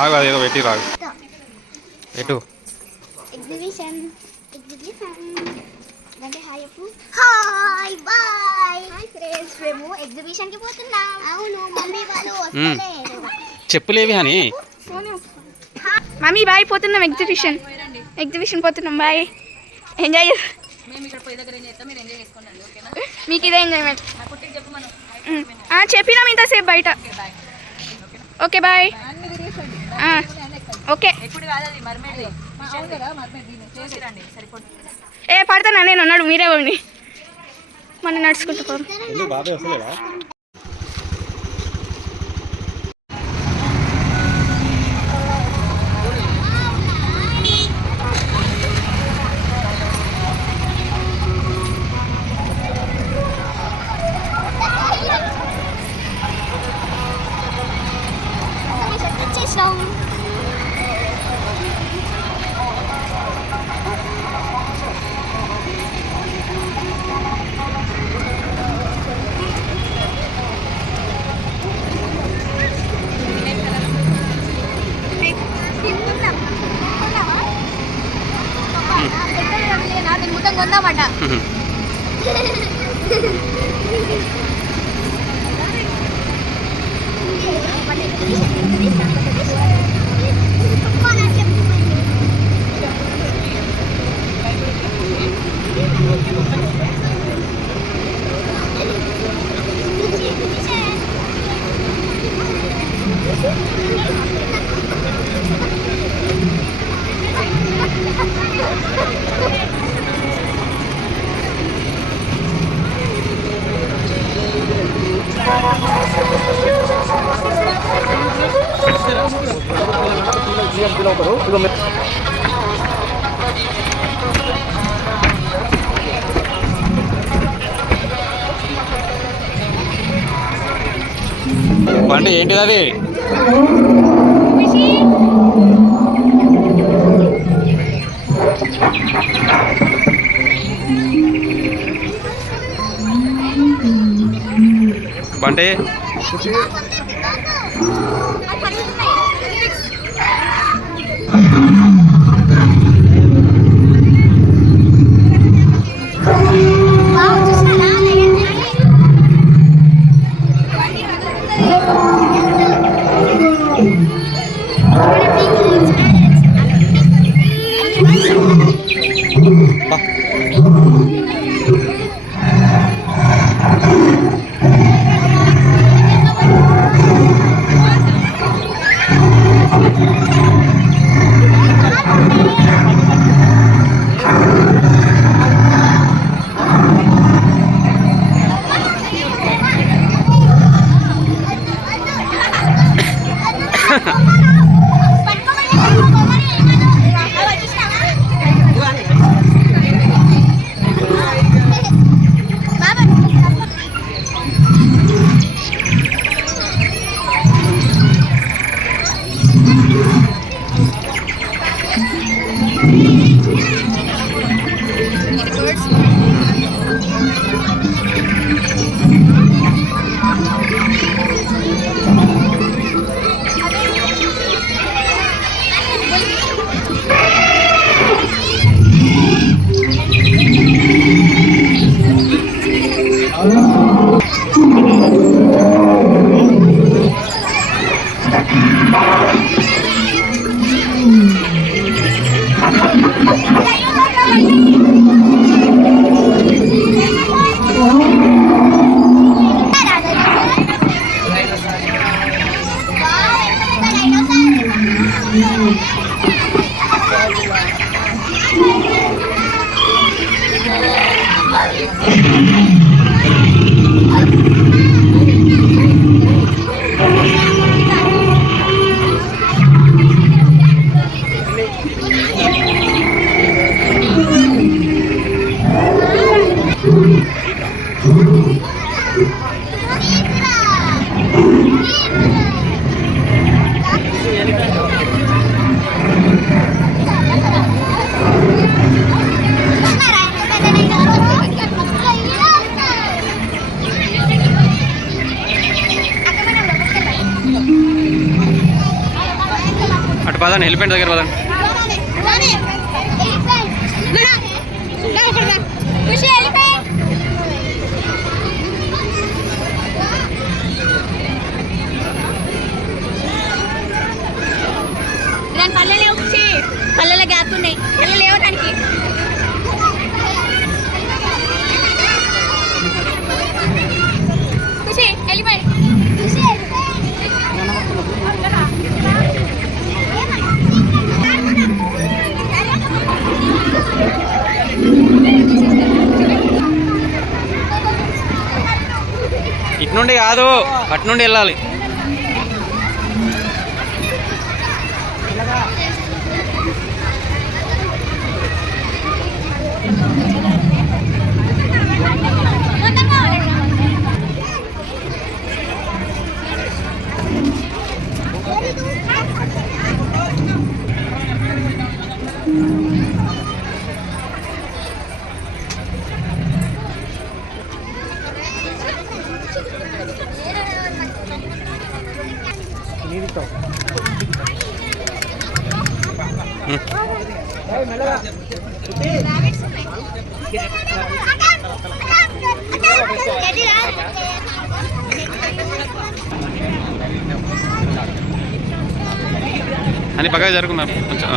ఆగు అదేదో పెట్టి రాగు ఎటు ఎగ్జిబిషన్ అంటే హాయ్ చెప్పు. Hi bye. హాయ్ ఫ్రెండ్స్, మేము ఎగ్జిబిషన్కి పోతున్నాం. అవును, మమ్మీ వాళ్ళు వస్తలేరు. చెప్పులేవి అని మమ్మీ బాయ్, పోతున్నాం ఎగ్జిబిషన్ పోతున్నాం. Bye, enjoy. మీకు ఇదే ఎంజాయ్మెంట్. చెప్పినాం ఇంతసేపు బయట. Okay bye. ఓకే. పడతానా నేను ఉన్నాడు, మీరే పోండి. మనం నడుచుకుంటూ పోరు. కొందామట. బండి ఏంటిది అది? బండి పదండి హెలిపెంట్ దగ్గర పదండి. దాని పల్లె లేవు, పల్లెల గ్యాప్ ఉన్నాయి, పల్లె లేవు దానికి. ఖుషి వెళ్ళిపోయి. ఇటు నుండి కాదు, అటు నుండి వెళ్ళాలి. అని పక్కగా జరుగుతున్నా కొంచెం.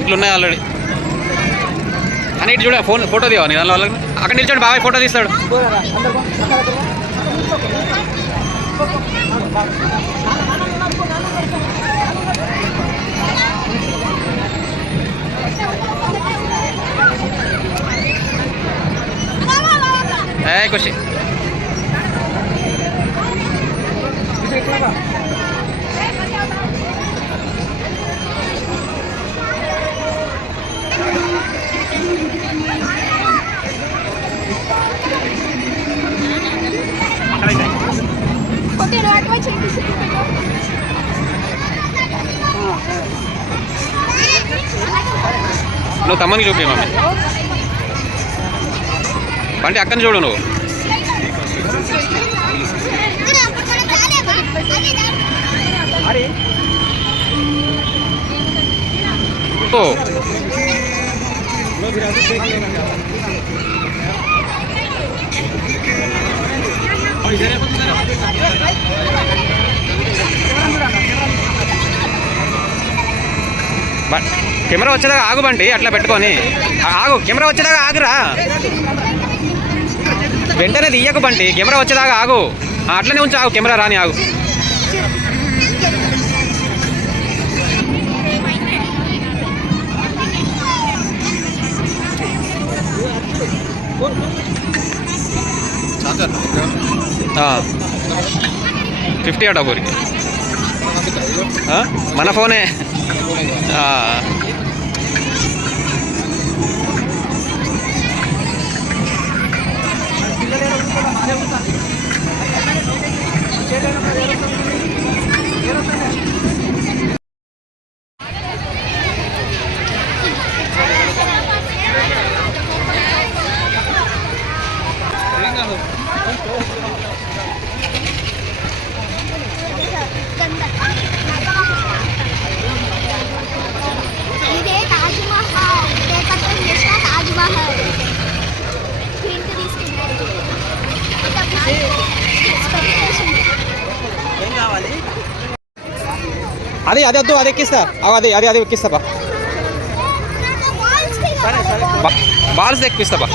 ఇంట్లో ఉన్నాయి ఆల్రెడీ. అని ఇటు చూడ ఫోటో దివా నీ దానిలో వాళ్ళకి. అక్కడ నిల్చోండి, బాబాయ్ ఫోటో తీస్తాడు. ఏ ఖుషి నువ్వు తమ్మని చూపి మమ్మీ. అంటే అక్కని చూడు నువ్వు. కెమెరా వచ్చేదాకా ఆగు బండి, అట్లా పెట్టుకొని ఆగు. కెమెరా వచ్చేదాకా ఆగురా, వెంటనే తీయకు బండి. కెమెరా వచ్చేదాకా ఆగు, అట్లనే ఉంచి ఆగు. కెమెరా రాని ఆగు. $50 అట ఊరికి. మన ఫోనే. ఇదే తాజ్ మహల్, డెకరేషన్ చేసిన తాజ్ మహల్. ప్రింట్ తీసుకున్నారు. ఏం కావాలి? అది వద్దు, అది ఎక్కిస్తా. అది ఎక్కిస్తా. బాల్స్ తెప్పిస్తా బా.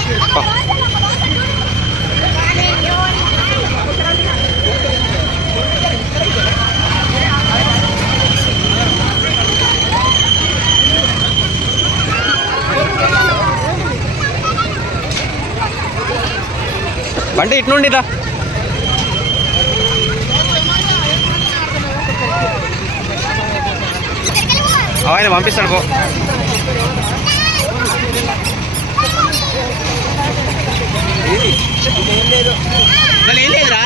బండి ఇటు నుండి దా. ఆయన పంపిస్తాడు పో. ఏం లేదురా,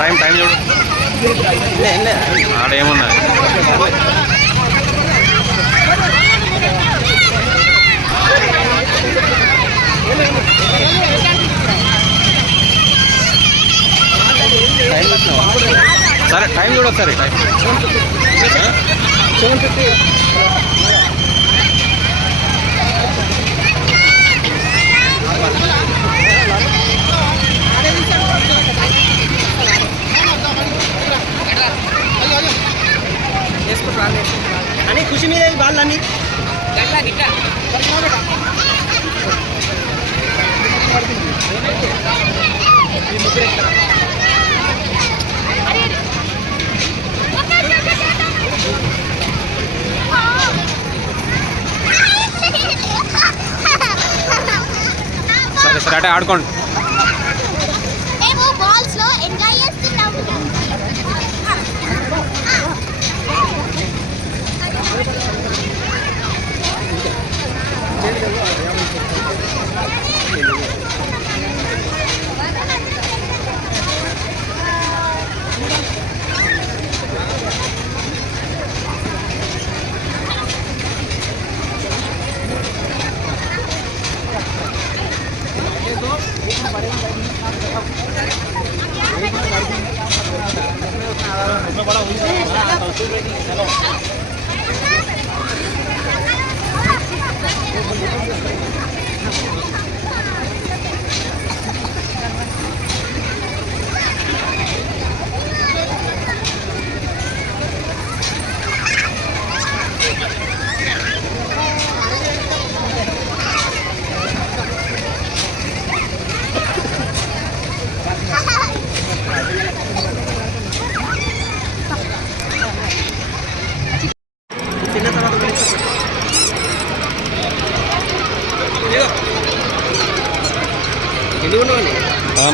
టైం చూడు ఆడేమున్నా. సరే టైం చూడు ఒకసారి. టైం 7:50. అని ఖుషి మీద వాళ్ళని సరే సరే అంటే ఆడుకోండి. మేము బాల్స్ లో ఎంజాయ్ చేస్తున్నాము.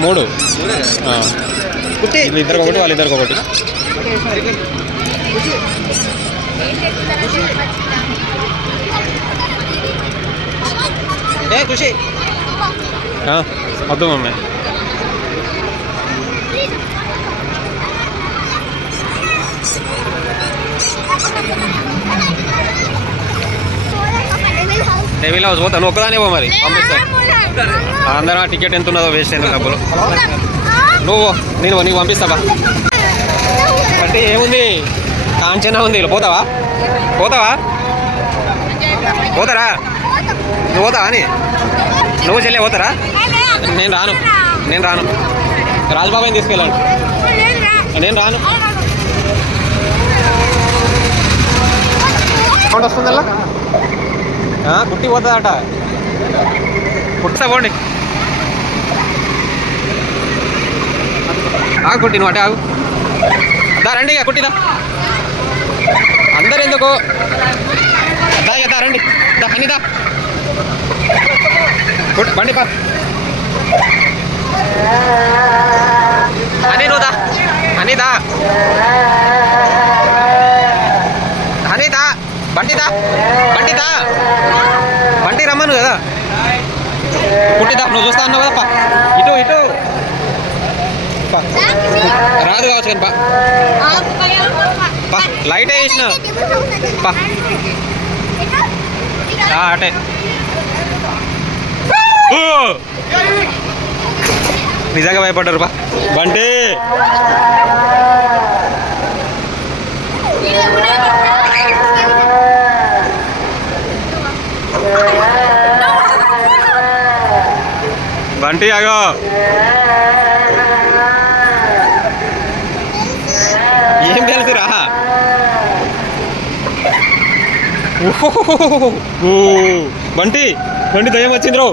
మూడు ఇద్దరికి ఒకటి వాళ్ళిద్దరికి ఒకటి. ఖుషి వద్దు మమ్మీ. డెవిల్ హౌస్ పోతా. నువ్వు ఒక్కదానే పో మరి, పంపిస్తా. అందరూ టికెట్ ఎంత ఉన్నదో వేస్ట్ ఎందుకు డబ్బులు. నీకు పంపిస్తావా? అంటే ఏముంది, కాంచనా ఉంది. పోతావా పోతారా? నువ్వు పోతావా అని? నువ్వు చెల్లె పోతారా? నేను రాను. రాజబాబాని తీసుకెళ్ళండి. నేను రాను. అకౌంట్ వస్తుందల్లా కుట్టి పోతుందట. కుట్టిస్తా పోండి. ఆగు కుట్టి, నువ్వు అటే ఆగు. దా రండి, ఇక కుట్టిదా. అందరు ఎందుకు దా రండి. దా అనిదా బండి పా. అని నువ్వు దా. అనిదా బండిదా బండి రమ్మను కదా. కుట్టిదా, నువ్వు చూస్తా అన్నావు కదా. ఇటు రాదు కావచ్చు కానీ పా లైట్ వేసిన పా అటే. నిజంగా భయపడ్డారు బా. బండి బంటి ఆగో. ఓ బంటి బంటి దయ్యం వచ్చింది రో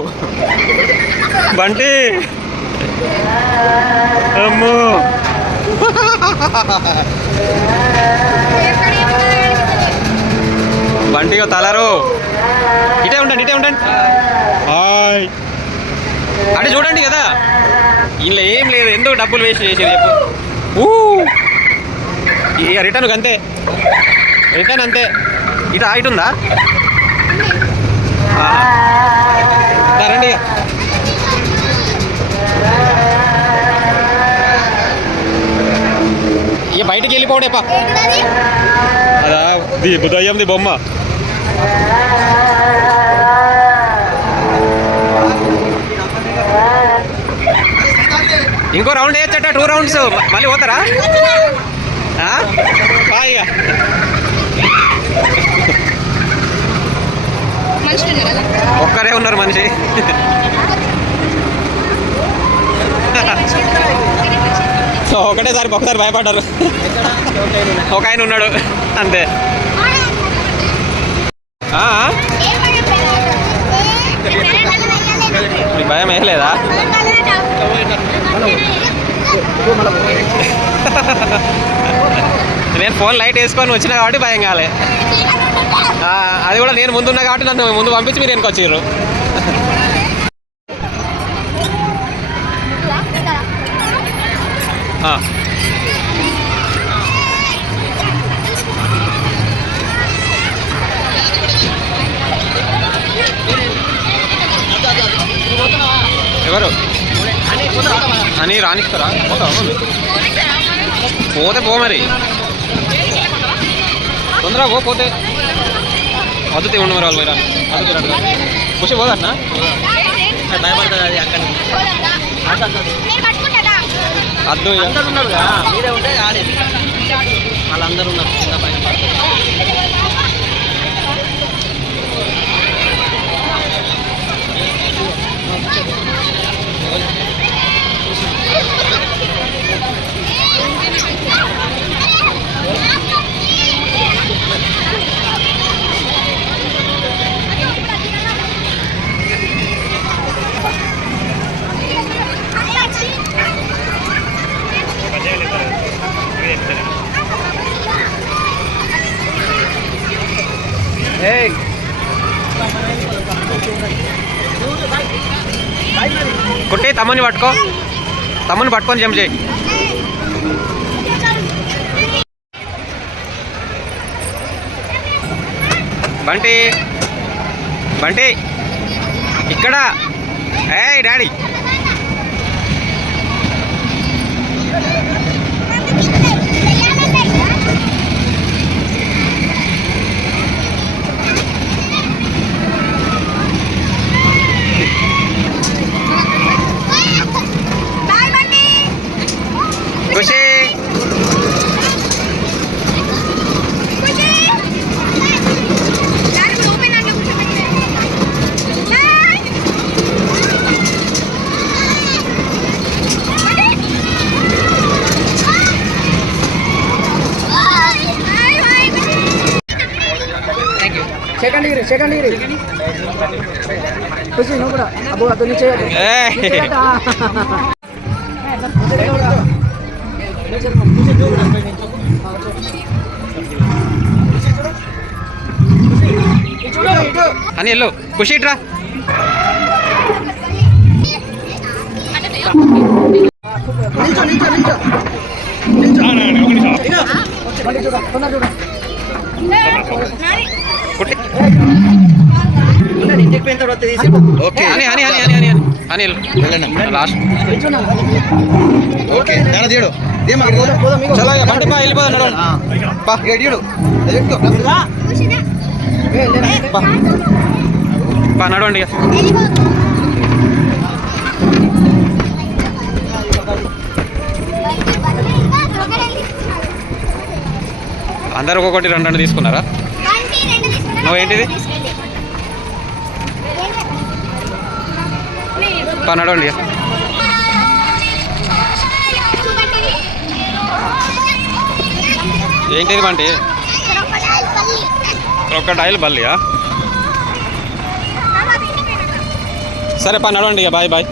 బంటి అమ్మో బంటిగా తలరు ఇటే ఉండండి హాయ్ అంటే చూడండి కదా ఇంట్లో ఏం లేదు ఎందుకు డబ్బులు వేస్ట్ చేసేది చెప్పు ఇక రిటర్న్ అంతే ఇటు ఉందా రండి ఇక బయటికి వెళ్ళిపోడేపా అదా దయ్యంది బొమ్మ ఇంకో రౌండ్ వేయచ్చట 2 రౌండ్స్ మళ్ళీ పోతారా ఇక ఒక్కరే ఉన్నారు మనిషి ఒకటేసారి భయపడ్డారు ఒక ఆయన ఉన్నాడు అంతే భయం వేయలేదా నేను ఫోన్ లైట్ వేసుకొని వచ్చినా కాబట్టి భయం కాలే అది కూడా నేను ముందున్నా కాబట్టి నన్ను ముందు పంపించి మీరు వెనక వచ్చిర్రు ఎవరు అని రానిస్తారా పోతే పో మరి తొందరగా పోతే వద్దుతే ఉండు మరి వాళ్ళు పోయిరా వద్దు ఖుషి పోదట్నా భయపడుతుంది అది అక్కడ అద్దు అందరు ఉన్నారు మీరే ఉంటే కాలేదు వాళ్ళందరూ ఉన్నారు కింద పైన కుట్టి తమ్ముని పట్టుకొని జంప్ చేయి బంటి ఇక్కడ ఏయ్ డాడీ ఖుషి సెకండ్ డిగ్రీ ఖుషి నువ్వు కూడా అబ్బో అతను చేయాలి అని వెళ్ళు ఖుషి ఇట్రా ఓకే అని లాస్ట్ ఓకే బండి పా వెళ్ళిపోదా నడవండి అందరు ఒక్కొక్కటి 2 తీసుకున్నారా నువ్వేంటిది నడవండి ఏంటిది బంటి క్రొకడైల్ బల్లియా? సరే పా, నడవండి ఇక. Bye bye.